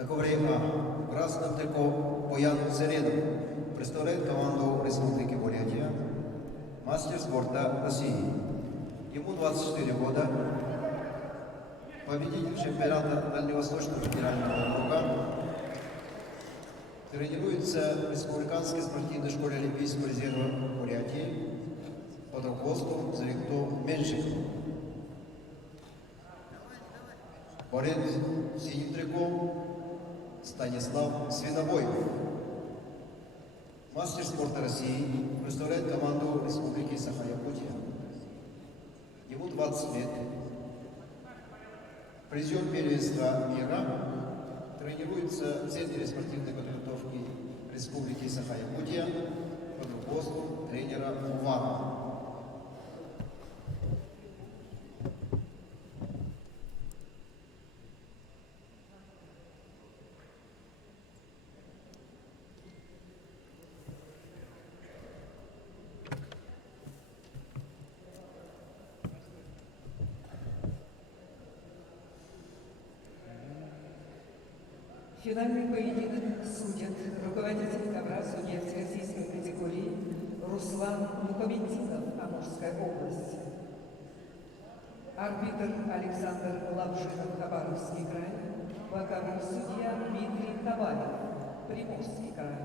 На ковре А в красном трико Боян Зеленов представляет команду Республики Бурятия, мастер спорта России. Ему 24 года, победитель чемпионата Дальневосточного федерального округа, тренируется в Республиканской спортивной школе Олимпийского резерва Бурятии под руководством Зарикто Меньшиков. Борец в синем трико Станислав Свинобоев. Мастер спорта России, представляет команду Республики Саха-Якутия. Ему 20 лет. Призер первенства мира, тренируется в Центре спортивной подготовки Республики Саха-Якутия под руководством тренера Увара. Финальный поединок судят руководитель ковра судья всероссийской категории Руслан Мухаметдинов, Амурская область. Арбитр Александр Лапшин, Хабаровский край. Боковой судья Дмитрий Ковалев, Приморский край.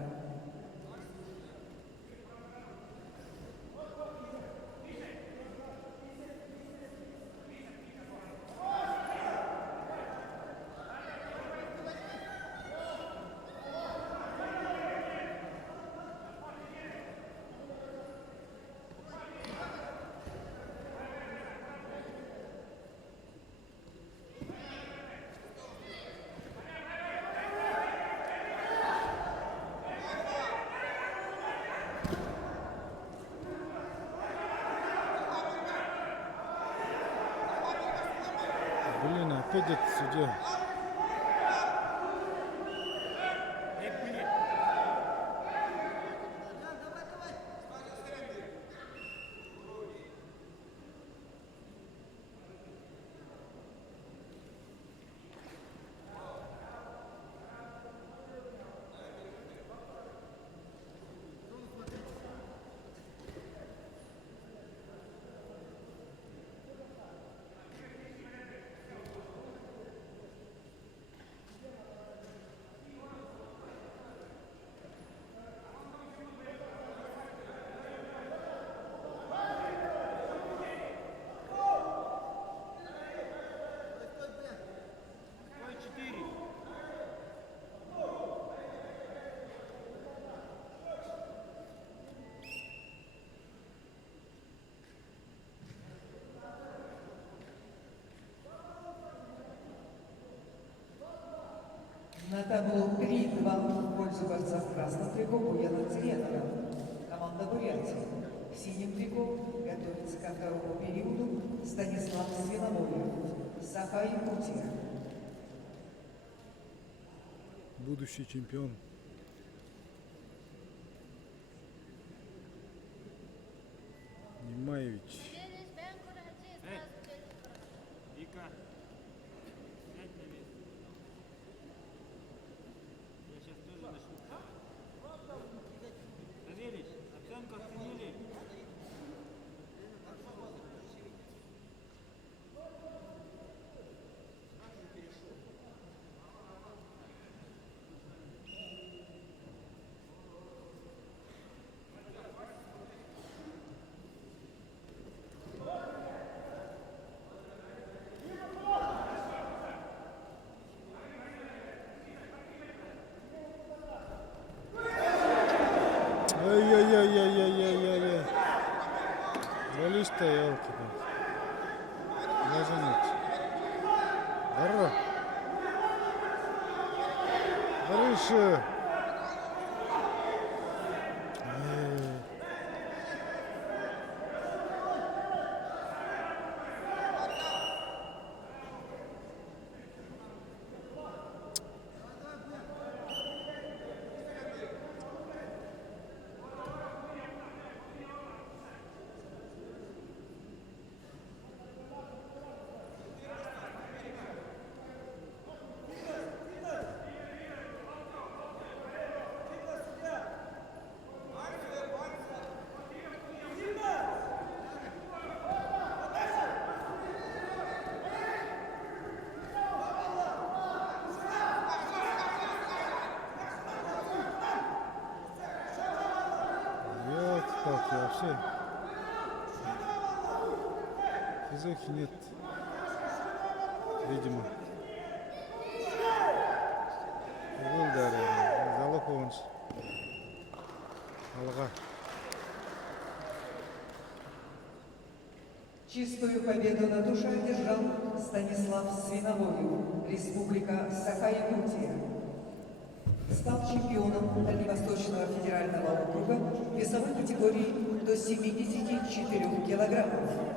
Блин, опять этот судья. На табло 3-2 в пользу борца в красном трико Буяна Зеленова. Команда Бурятии. В синем трико готовится ко второму периоду Станислав Свинобоев, Саха-Якутия. Будущий чемпион. Немаевич. Вика, сядь на место. Я сейчас тоже начну. Савельич, оценку оценили? Ай-яй-яй-яй-яй-яй-яй. Валишь-то, елки. Даже нет. Здорово. Хорошо. елки-палки, вообще. Физухи нет. Видимо. Удар. Залопович. Алга. Чистую победу над душой одержал Станислав Свиновой, Республика Саха-Якутия. Стал чемпионом Дальневосточного федерального округа в весовой категории до 74 килограммов.